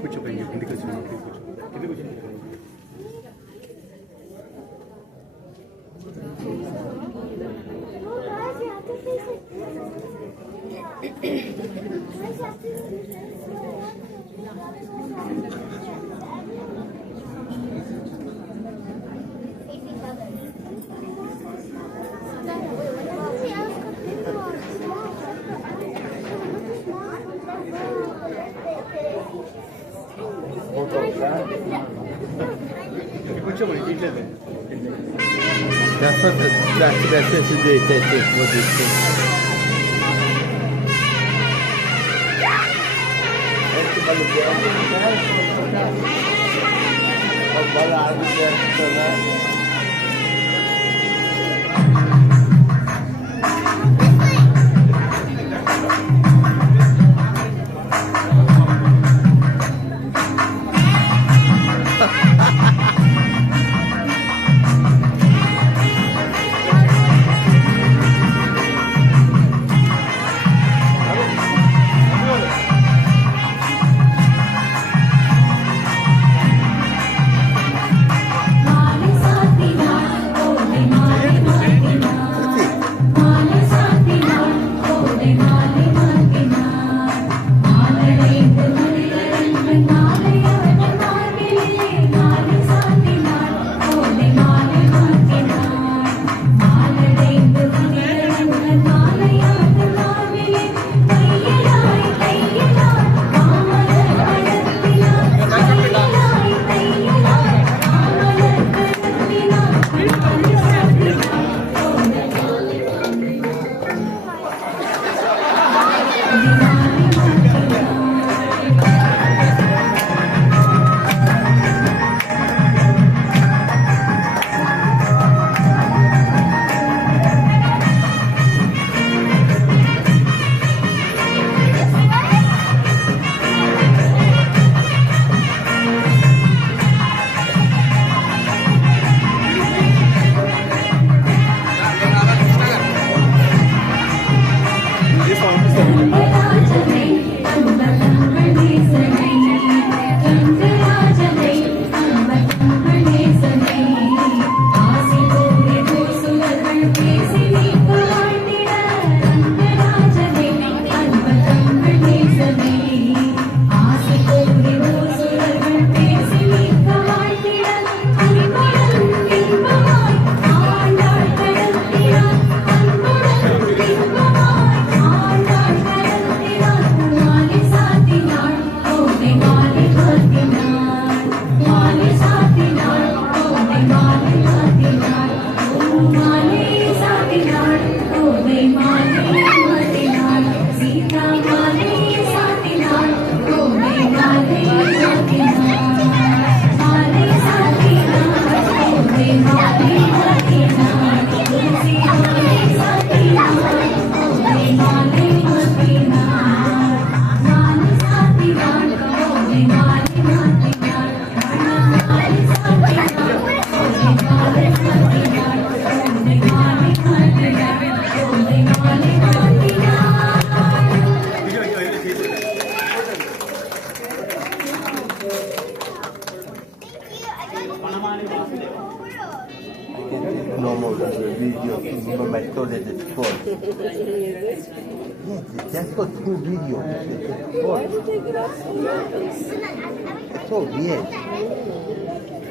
కూర్చోపోయి ఇంటికి వచ్చి That's No more than the video. Even my toilet is full. Yes, just got 2 videos. Why did they get up so nervous? So weird.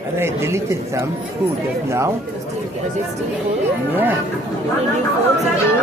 And I deleted some too just now. Was it still full? Yeah. Any new phones to do it?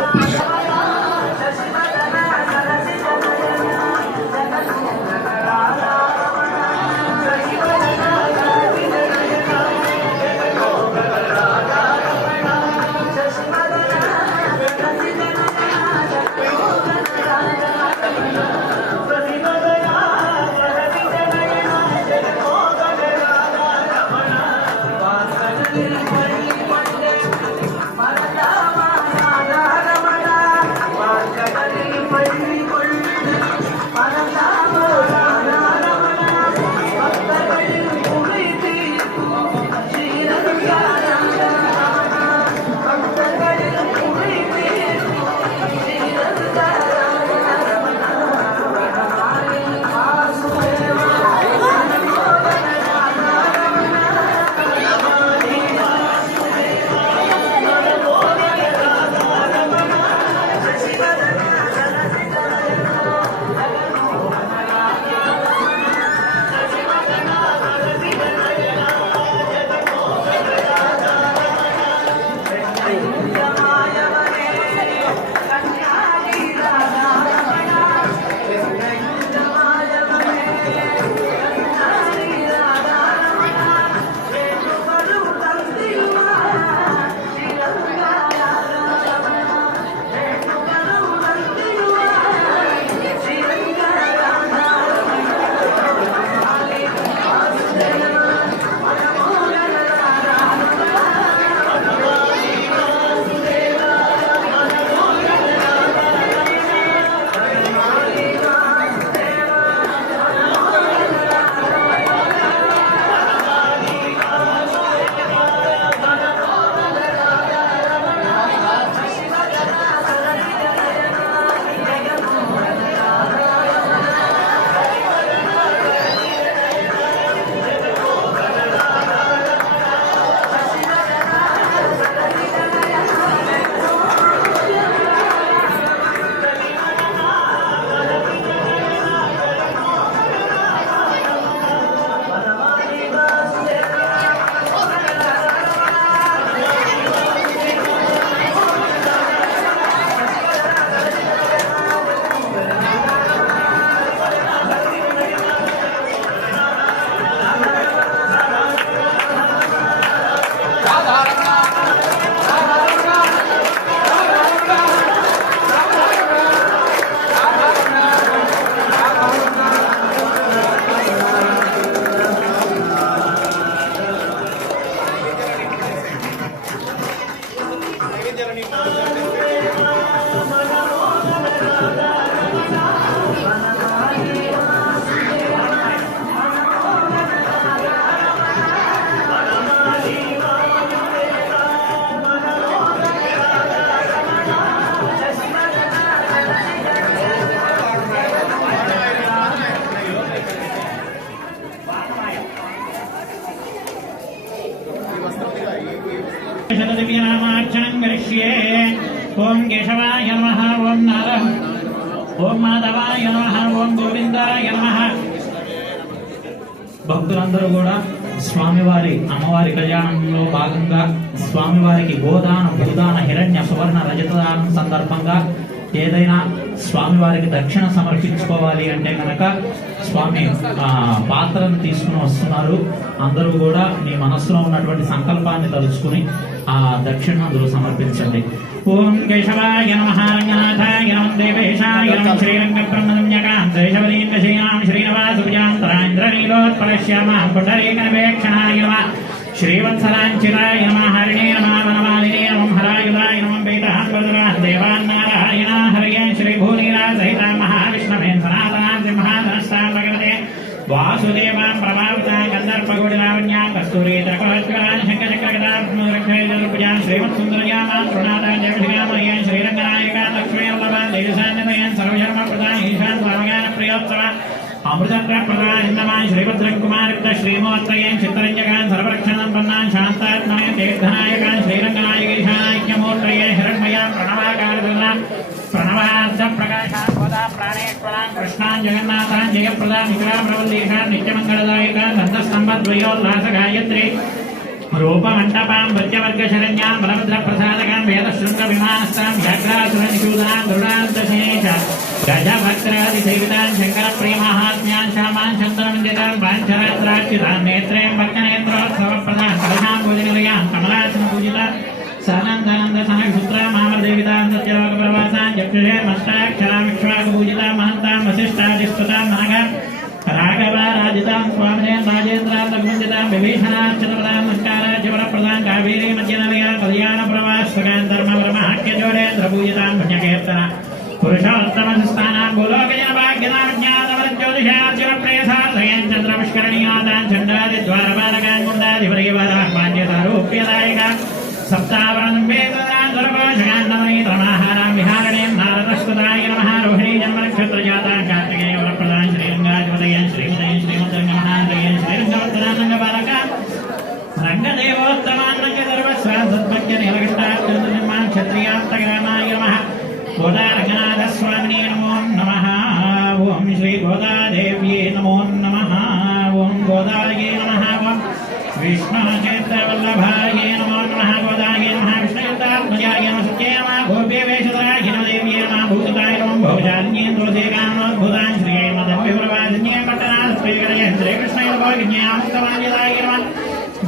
ओम केशवाय नमः ओम नारायण ओम माधवाय नमः ओम गोविंदाय नमः భక్తులందరూ కూడా స్వామివారి అమ్మవారి కళ్యాణంలో భాగంగా స్వామివారికి గోదాన భూదాన హిరణ్య సువర్ణ రజతదానం సందర్భంగా ఏదైనా స్వామివారికి దక్షిణ సమర్పించుకోవాలి అంటే కనుక స్వామి పాత్రను తీసుకుని వస్తున్నారు. అందరూ కూడా మీ మనసులో ఉన్నటువంటి సంకల్పాన్ని తలుచుకుని ఆ దక్షిణ అందులో సమర్పించండి. ఓం కేశవాయ నమః రంగనాథాయ నమః దేవేశాయ నమః శ్రీరంగ బ్రహ్మణ్యకాంతేశవరీంద్ర శ్రీరామ శ్రీనివాసుజాంతరాంధ్రనీలోత్పలశ్యామాం పుండరీకనవేక్షణాయ నమః శ్రీవత్సలాంచితాయ నమః హరిణే నమః వనమాలినే నమః హరాయుధాయ నమః పీతాంబరధరాన్ దేవాన్నారాయణ హరయే శ్రీభూనీరాసహిత మహావిష్ణవే సనాతనాం సింహాసనస్థాం భగవతే వాసుదేవాం ప్రభావితాం గంధర్పగోడిలావణ్యాం కస్తూరీ త్రికోజ్వలాం శంఖచక్రగదాం శ్రీమత్సుందరయామాం తృణాదాం జయభిగామయ్యాం శ్రీరంగనాయకాం లక్ష్మీవల్లభాం దేశశాన్యతయాం సర్వధర్మ ప్రదాం ఈశాన్ స్వామిగాన ప్రియోత్సవ అమృతప్రప్రదాం ఇందమాం శ్రీభద్రం కుమారిత శ్రీమోత్తయేం చిత్తరంజకాం సర్వరక్షణం పన్నాం जगन्मातां जयप्रदां विक्रामप्रवल्लीकां नित्यमङ्गलदायिकां गन्धस्तम्भद्वयोल्लास गायत्री रूपमण्डपां वज्रवर्गशरण्यां बलभद्रप्रसादकां वेदशृङ्गविमानस्तां व्याघ्रासुरनिषूदां गरुडान्तशेष गजभद्रादिसेवितां शङ्करप्रियमाहात्म्यां श्यामां चन्द्रमण्डितां वाञ्छरात्रार्चितां नेत्रें भक्तनेत्रोत्सवप्रदां कलशां भोजनिलयां कमलासनपूजितां सानन्दनन्दसनक्षुत्रां मामदेवितां सत्यलोकप्रवासां चक्षुषे मष्टाक्षरां विक्ष्वाकपूजितां महन्तां वसिष्ठादिस्तुतां नागां राघवाराजितां स्वामिनें राजेन्द्रां लघुमञ्जितां विभीषणार्चितपदां नमस्काराज्यवरप्रदां कावेरी मध्यनलयां कल्याणप्रवासकां धर्मब्रह्माख्यजोरेन्द्रपूजितां पुण्यकीर्तना पुरुषोत्तमस्थानां भूलोकजनभाग्यनां ज्ञातवरज्योतिषार्चितप्रेयसाधयं चन्द्रपुष्करणीयातां चण्डादिद्वारपालकां गुण्डाधिपरिवारां पाण्ड्यसारूप्यदायिकां सप्तावरणं वेदनां दुर्घोषकां नमयितमाहारां विहारणीं नारदस्तुताय नमः रोहिणी जन्मनक्षत्रजातां कार्तिकेयवरप्रदां श्रीरङ्गाधिपतयं श्रीमदयं श्रीमद्रङ्गमहादयं श्रीरङ्गवत्तनां रङ्गदेवोत्तमान् रङ्गदर्वस्वान् सद्भक्त्य नीलकण्ठार्जुननिर्मां क्षत्रियान्तग्रामाय नमः गोदारङ्गनाथस्वामिने नमो नमः ॐ श्री गोदादेव्ये नमो नमः ॐ गोदायै नमः ॐ विष्णुचैत्रवल्लभाय नमो नमः गोदाय नमः विष्णुयुक्तात्मजाय नमः सत्ये नमः गोप्यवेशधराय नमदेव्ये नमः भूतताय नमः भौजान्येन्द्रोदेकान्नोद्भुतां श्रिये मदम्बिप्रवासिन्ये पट्टनाथस्पैकरये श्रीकृष्णाय नमो विज्ञामुक्तमान्यदाय नमः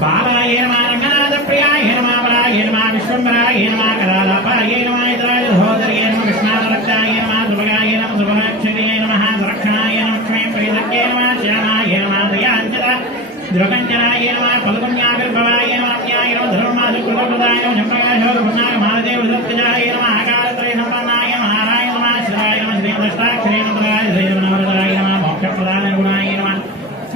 बालाय नमः रङ्गनाथप्रियाय नमः बलाय नमः विश्वम्भराय नमः करालापाय नमः इतराजधोदर्ये नमः कृष्णादरक्ताय नमः सुभगाय नमः सुभगाक्षर्ये नमः सुरक्षणाय नमः क्षमेप्रियदक्ये नमः श्यामाय नमः दयाञ्चला द्रुकञ्चनाय नमः फलपुण्याविर्भवाय नमः ज्ञाय नमः धर्ममासुकृतप्रदाय नमः जम्प्रकाशोरुपुनाय महादेवदत्तजाय नमः आकारत्रयसम्पन्नाय नमः नाराय नमः शिवाय नमः श्रीदष्टाक्षरे नमः श्रीरमणवरदाय नमः मोक्षप्रदानगुणाय नमः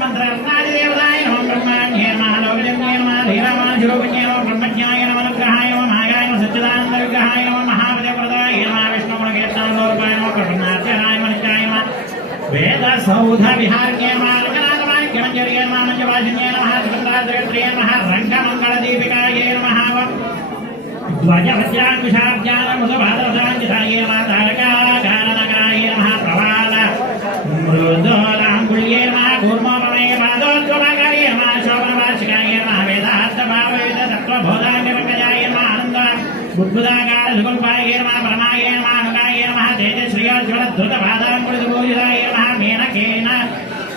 मन्त्ररत्नादिदेवताय नमः ब्रह्माण्ये नमः लोकजन्ये नमः धीरामानुषरूपिण्ये नमः ब्रह्मज्ञाय नमः अनुग्रहाय नमः महागाय नमः सच्चिदानन्दविग्रहाय नमः महापतिप्रदाय नमः विष्णुगुणकीर्तनलोपाय नमः प्रसन्नार्चनाय मनित्याय नमः वेदसौधविहार्ये नमः रङ्गनाथमाणिक्यमञ्जर्ये नमः मञ्जवासिन्ये नमः सुगन्धाद्रयत्र्ये नमः रङ्गमङ्गलदीपिकाय नमः ध्वजभद्राङ्कुशाब्जानमुसभादरसाञ्चिताय नमः तारकाकारणकाय नमः प्रवाल मृदोलाङ्गुल्ये नमः कूर्मोपमये पादोद्गमाकाय नमः शोभनवार्षिकाय नमः वेदार्थभाववेदतत्त्वबोधाङ्गपङ्कजाय नमः आनन्द बुद्बुदाकार सुगुल्पाय नमः परमाय नमः अनुगाय नमः तेजश्रियोज्ज्वलधृतपादाङ्कुलितपूजिताय नमः मेनकेन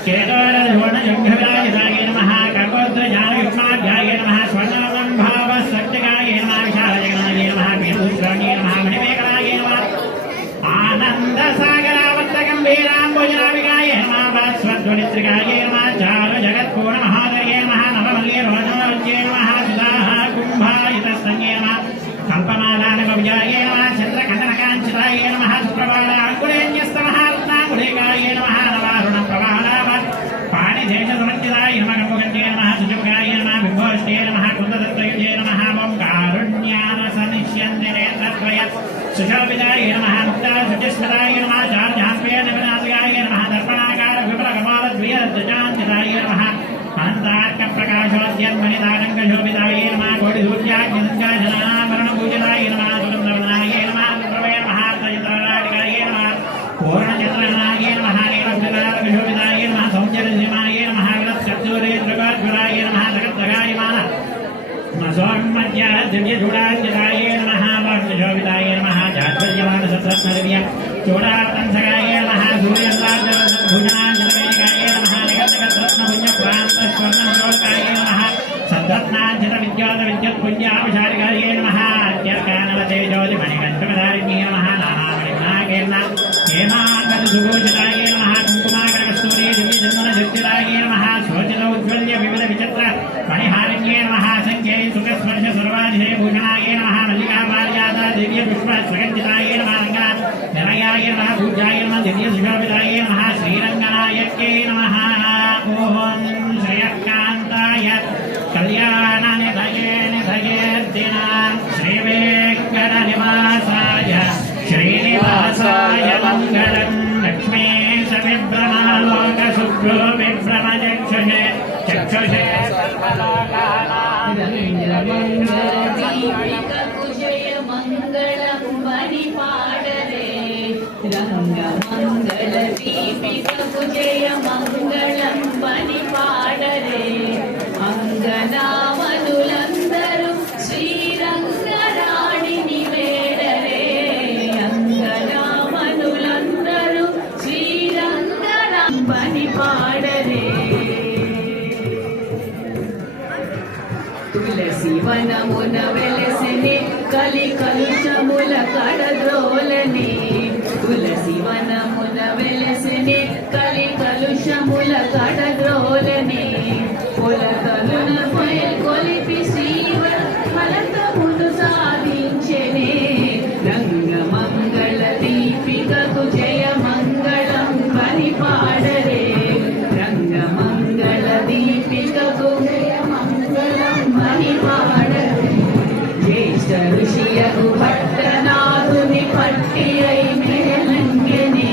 केतोरधुवनजङ्घविराजिताय नमः कपोत्रजानयुग्माभ्याय नमः स्वर्णमन्भावशक्तिकाय नमः विशालजगनाय नमः पीतभूषणाय नमः मणिमेखलाय नमः आनन्दसागरावत्तगम्भीराम्बुजनाविकाय नमः भास्वध्वनित्रिकाय नमः चारुजगत्पूर्णमहोदये नमः नवमल्लिरोचनोज्ये नमः सुधाः कुम्भायितस्तन्ये नमः कल्पमालानकविजाय नमः चन्द्रकण्डनकाञ्चिताय नमः सुप्रभालाङ्कुलेन्यस्तमः रत्नाङ्कुलेकाय नमः नवारुणप्रभालाव पाणिदेशसमञ्चिताय नमः कम्पकण्ठे नमः सुजुगाय नमः बिम्बोष्टे नमः कुन्ददत्तयुजे नमः ॐ कारुण्यानसनिष्यन्दिनेत्रद्वय सुशोभिताय नमः मुक्ताशुचिस्मृताय नमः चार्जान्वये नवनाथयाय नमः दर्पणाकार विपुलकपालद्वयध्वजान्विताय नमः अनन्तार्कप्रकाशोद्यन्मनितारङ्गशोभिताय नमः कोटिसूर्याग्निसञ्जाजनाभरणपूजिताय नमः सुगन्धवदनाय नमः प्रभवे महार्तचित्रराटिकाय नमः पूर्णचन्द्रनाय नमः नीलभृतारकशोभिताय नमः सौन्दर्यसिंहाय नमः विलत्कर्तूरेन्द्रगोज्ज्वलाय नमः जगद्दगायमान मसोन्मध्य दिव्यचूडाञ्जिताय नमः वाक्शोभिताय नमः जात्वल्यमानसत्रस्मदिव्य चूडातंसकाय नमः सूर्यन्तार्जनभुजनाञ्जनवेदिकाय नमः निगतरत्नपुण्यप्रान्तस्वर्णमलोकाय नमः सद्रत्नाञ्जितविद्योतविद्युत्पुञ्जाभिषारिकाय नमः अत्यर्कानलतेजोतिमणिकण्ठकधारिण्ये नमः नानामणिनाकेर्न हेमाङ्गदसुभूषिताय नमः कुङ्कुमाकरकस्तूरी दिव्यचन्दनजटिलाय नमः शोचितौज्ज्वल्य विविधविचित्र मणिहारिण्ये नमः संख्यै सुखस्पर्श सर्वाधिभूषणाय नमः मल्लिकापारिजाता दिव्यपुष्पसगञ्जिताय नमः रङ्गनिलयाय नमः पूज्याय नमः दिव्यसुशोभिताय नमः श्रीरङ्गनायक्यै नमः ॐ श्रेयःकान्ताय कल्याणनिधये निधयेर्दिनां श्रीवेङ्कटनिवासाय श्रीनिवासाय मङ्गलं लक्ष्मीश विभ्रमालोकशुभ्रो विभ्रमचक्षुषे चक्षुषे मंगल पाडले रंग मंगल दीपिका దీపికకు జయ మంగళం పని పాడరే అంగనామనులందరూ శ్రీరంగరాణిని వేడరే అంగనామనులందరూ శ్రీరంగరాం పని పాడరే తులసి వనమున వెలసెనే కలి కలుషముల కడద్రోలనే తులసి వనమున వెలసెనే కలి కలుషముల కడద్రోలనే కొలతలున కొలిపి శ్రీవ ఫలతమును సాధించెనే రంగమంగళ దీపికకు జయ మంగళం పని పాడరే రంగమంగళ దీపికకు జయ మంగళం పని పాడరే జ్యేష్ఠ ఋషియగు భట్టనాథుని పట్టి అయి మేలంగెనే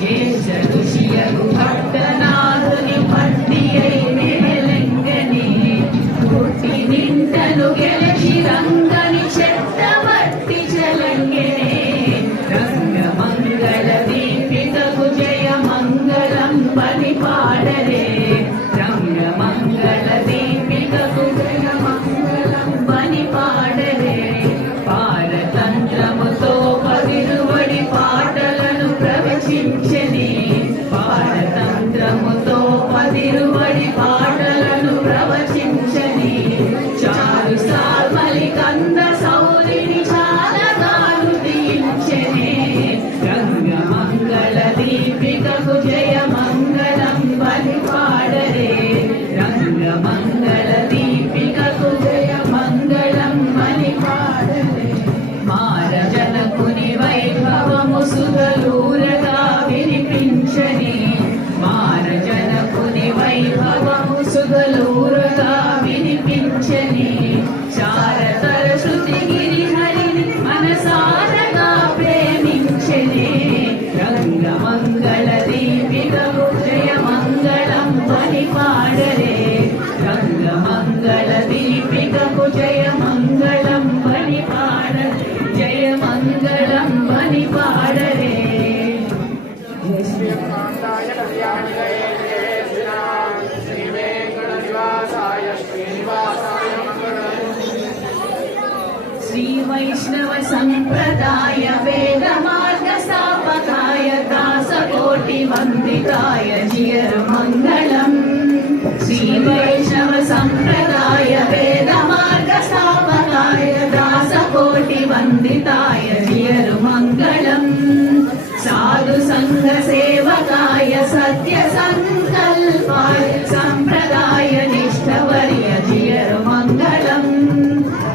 జ్యేష్ఠ ఋషియగు భట్టనాథుని పట్టి అయి మేలంగెనే పుట్టి నింటను గెలిచి రంగని చెట్టబట్టి చలంగెనే రంగమంగళ దీపికకు జయ మంగళం పని పాడరే రంగమంగళ దీపికకు జయ మంగళం పని పాడరే పారతంత్రముతో పదిరువడి పాటలను ప్రవచించని పారతంత్రముతో పదిరువడి పాటలను ప్రవచించని చారు సాల్మలి కంద సౌరిని చాలగాను దీంచనే రంగమంగళ దీపికకు జయ మంగళం పని పాడరే రంగమంగళ దీపికకు జయ మంగళం పని పాడరే మారజనకుని వైభవము సుగలూరగా వినిపించని మారజనకుని వైభవము సుగలూరగా వినిపించని శారదర శృతి గిరిహరిని మనసారగా ప్రేమించని రంగమంగళ దీపికకు జయ మంగళం పని పాడరే రంగమంగళ దీపికకు జయ మంగళం పని పాడరే జయ మంగళం పని పాడరే శ్రీ వైష్ణవ సంప్రదాయ వేద మార్గ స్థాపకాయ దాసకోటి వందితాయ జియర్ మంగళం శ్రీ వైష్ణవ సంప్రదాయ వేద మార్గ స్థాపకాయ దాసకోటి వందితాయ జియర్ మంగళం సాధు సంఘ సేవకాయ సత్య సంకల్పాయ సంప్రదాయ నిష్ఠవర్య జియర్ మంగళం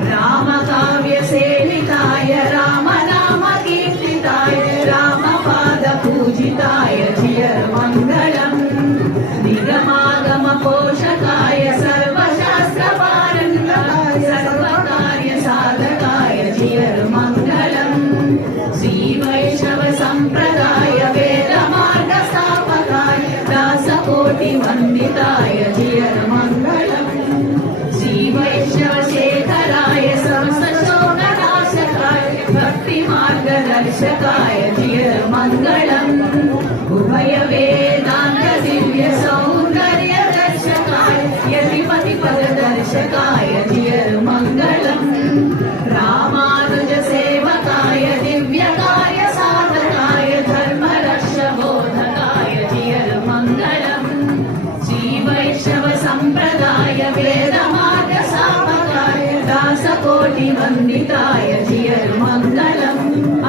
రామకావ్య సేవితాయ రామనామ కీర్తితాయ రామపాద పూజితాయ జియర్ మంగళం నిగమాగమ పోషకాయ సర్వశాస్త్ర పారంగాయ సర్వకార్య సాధకాయ జియర్ మంగళం శ్రీ వైష్ణవ సంప్రదాయ వేద మార్గ స్థాపకాయ దాసకోటి వందితాయ జియర్ మంగళం శ్రీ వైష్ణవ శేఖరాయ సంసశోకనాశకాయ భక్తి మార్గదర్శకాయ జియర్ మంగళం ఉభయ వేదాంత దివ్య సౌందర్య దర్శకాయ యతిపతి పద దర్శకాయ జియర్ మంగళం రామానుజ సేవకాయ దివ్య కార్య సాధకాయ ధర్మ రక్ష బోధకాయ జియర్ మంగళం శ్రీ వైష్ణవ సంప్రదాయ వేద మార్గ స్థాపకాయ దాసకోటి వందితాయ జియర్ మంగళం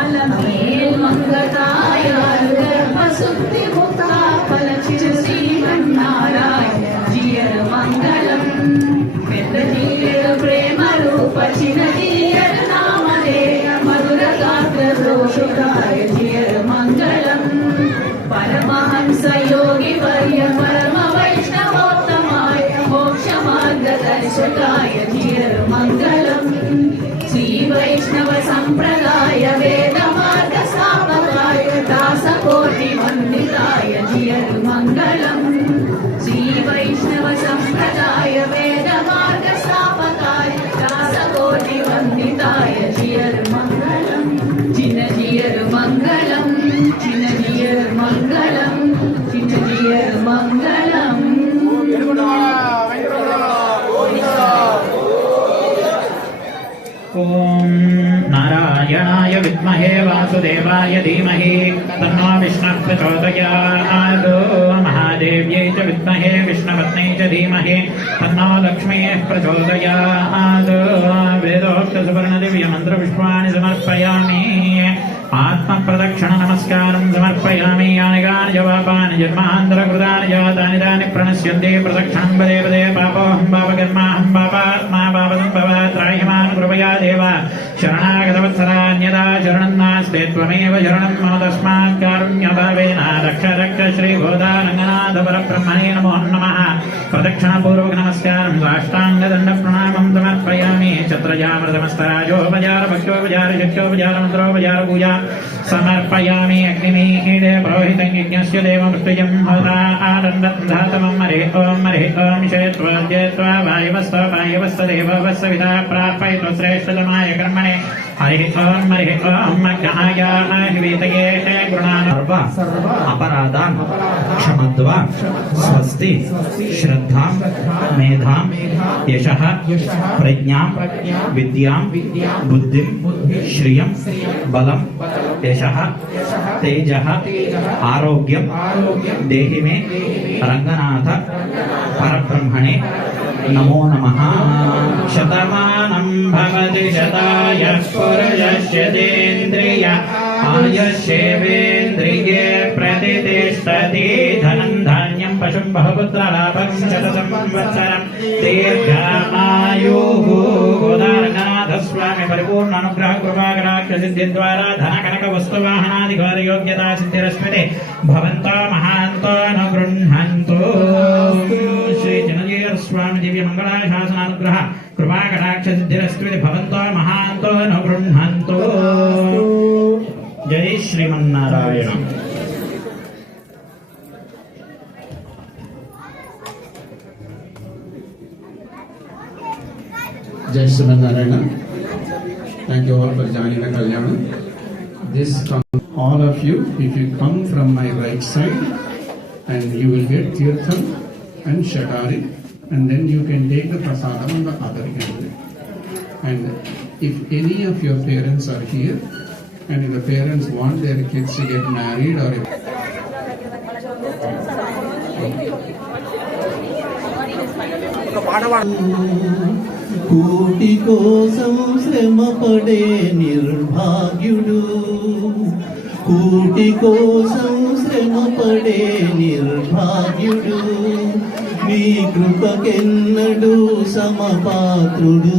అలమేల్ మంగతాయ గర్భశుద్ధి ముక్తా ఫలచిరు శ్రీమన్నారాయణ జియర్ మంగళం పెద్ద జియర్ ప్రేమ రూప చిన్న జియర్ నామధేయ మధుర గాత్ర దోషుకాయ జియర్ మంగళం పరమహంస యోగి వర్య పరమ వైష్ణవోత్తమాయ మోక్ష మార్గదర్శకాయ జియర్ మంగళం శ్రీ వైష్ణవ సంప్రదాయ వేద మార్గ స్థాపకాయ దాసకోటి వందితాయ జియర్ మంగళం శ్రీ వైష్ణవ సంప్రదాయ వేద మార్గ స్థాపకాయ దాసకోటి వందితాయ జియర్ మంగళం చిన్న జియర్ మంగళం చిన్న జియర్ మంగళం చిన్న ఓం నారాయణాయ విద్మహే వాసుదేవాయ ధీమహి తన్నో విష్ణుః ప్రచోదయాత్ మహాదేవ్యై చ విద్మహే విష్ణుపత్న్యై చ ధీమహి తన్నో లక్ష్మీః ప్రచోదయాత్ వేదోక్త సువర్ణ దివ్య మంత్ర పుష్పాణి సమర్పయామి ఆత్మ ప్రదక్షిణ నమస్కారం సమర్పయామి యాని గాని జవాపాని జన్మాంతర కృతాని జాతాని దాని ప్రణశ్యంతే ప్రదక్షిణం పదే పదే పాపోహం పాపకర్మాహం పాపాత్మా పాపసంభవ త్రాహిమాన్ కృపయా దేవ శరణాగతవత్సరాన్యదా శరణం నాస్తే త్వమేవ శరణం మమ తస్మాత్ కారుణ్యభావేన రక్ష రక్ష శ్రీ గోదారంగనాథ పరబ్రహ్మణే నమో నమః ప్రదక్షిణ పూర్వక నమస్కారం సాష్టాంగ దండ ప్రణామం సమర్పయామి ఛత్రజామృతమస్తరాజోపచార భక్తోపచార శక్యోపచార మంత్రోపచార పూజా సమర్పయామి అగ్నిమీడే పురోహితం యజ్ఞస్య దేవమృత్యుజం హోతా ఆనందధాతమం హరి ఓం శయత్వా జయత్వా వాయువస్వ దేవవస్వ విదా ప్రాపయిత్వ శ్రేష్ఠతమాయ కర్మణే హరి ఓం జ్ఞాయాహివేతయే గుణాన్ సర్వ అపరాధాన్ క్షమత్వ స్వస్తి శ్రద్ధాం మేధాం యశః ప్రజ్ఞాం విద్యాం బుద్ధిం శ్రియం బలం యశః తేజః ఆరోగ్యం దేహి మే రంగనాథ పరబ్రహ్మణే నమో నమః. శతమానం భవతి శతాయ పురుషస్యేంద్రియ ఆయుష్యేవేంద్రియే ప్రతిష్టతి ధనం ధాన్యం పశుం బహుపుత్రలాభం శతతం సంవత్సరం దీర్ఘాయుః. గోదారంగనాథ స్వామి పరిపూర్ణ అనుగ్రహ కృపాకటాక్ష సిద్ధి ద్వారా ధన కనక వస్తు వాహనాది ఘోర యోగ్యతా సిద్ధిరస్మితే భవంతో మహాంతో అనుగృహంతు. శ్రీ జనజీయ స్వామి దివ్య మంగళాశాసనానుగ్రహ కృపాకటాక్ష సిద్ధిరస్మితే భవంతో మహాంతో అనుగృహంతు. జై Srimannarayana. Jai Srimanarayana. Thank you all for joining the Kalyana. This all of you, if you come from my right side, and you will get Tirtham and Shatari, and then you can take the prasadam on the other hand. And if any of your parents are here, and if the parents want their kids to get married or if కూటి కోసం శ్రమ పడే నిర్భాగ్యుడు, కూటి కోసం శ్రమ పడే నిర్భాగ్యుడు, నీ కృపకెన్నడు సమపాత్రుడు.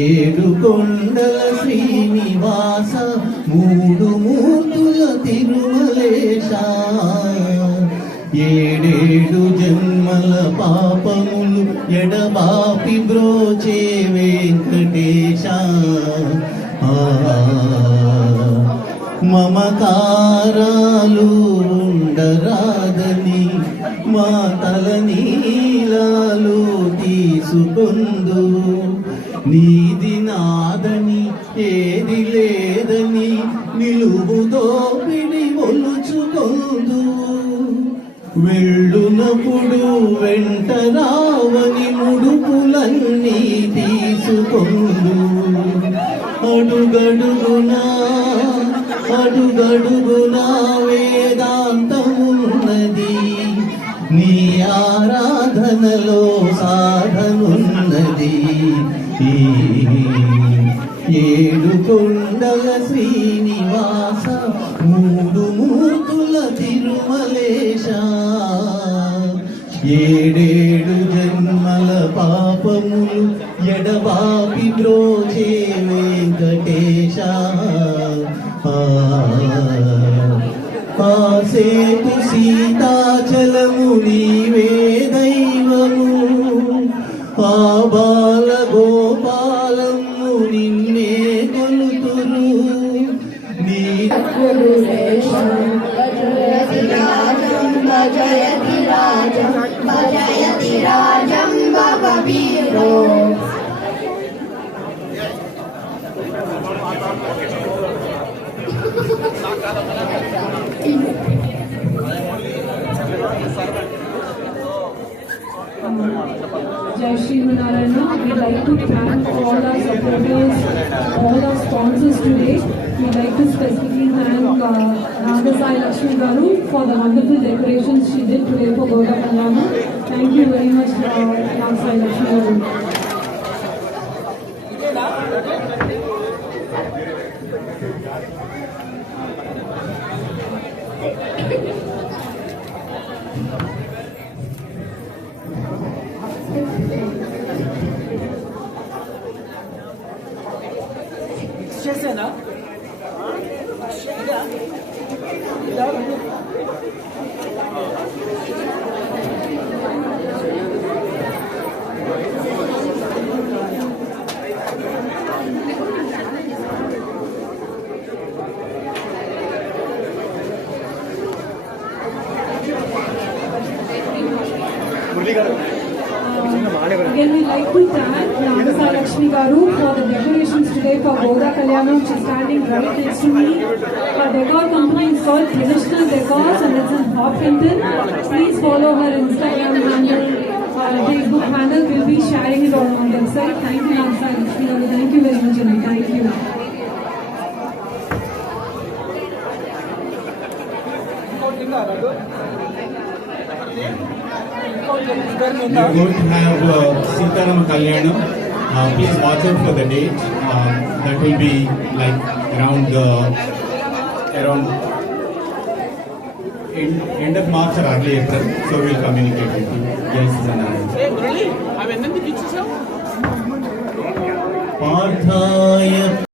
ఏడు కొండల శ్రీనివాస, మూడు మూర్తుల తిరుమలేశ, ఏడేడు జన్మల పాపములు ఎడబాపి బ్రోచే వెంకటేశ. మమకారాలు ఉండరాదని మా తల నీలాలు తీసుకొందు, నీది నాదని ఏది లేదని నిలువు దోపిడి ఒలుచుకొందు. వెళ్ళునప్పుడు వెంట రావని ముడుపులన్నీ తీసుకొందు. అడుగడుగునా అడుగడుగునా వేదాంతమున్నది, నీ ఆరాధనలో సాధనున్నది. ఏడు కొండల శ్రీనివాస, మూడు మూర్తుల తిరుమలేశ, ఏడేడు జన్మల పాపములు ఎడబాపి బ్రోచే వెంకటేశ. ఆసేతు సీతాచలము నీవే దైవము, ఆ బాల గోపాలము నిన్నే కొలుతురు. నీ భజయతి Rajam భవవీరో. Jai Shri Narayana. We'd like to thank all our supporters, all our sponsors today. We'd like to specifically thank Nagasai Lakshmi Garu for the wonderful decorations she did today for Goda Kalyana. Thank you very much, Nagasai Lakshmi Garu. Again, we'd like to thank Nagasai Lakshmi Garu for the decorations today for Goda Kalyanam. She's standing right next to me. Her decor company is called Traditional Decors and it's in Hopkinton. Please follow her Instagram handle, Facebook handle. We'll be sharing it on our website. Thank you, Nagasai Lakshmi Garu. Thank you very much, and thank you. We are going to have Sitaram Kalyanam. Please watch out for the date. That will be like around end of March or early April. So we will communicate with you. Yes, Parthaaya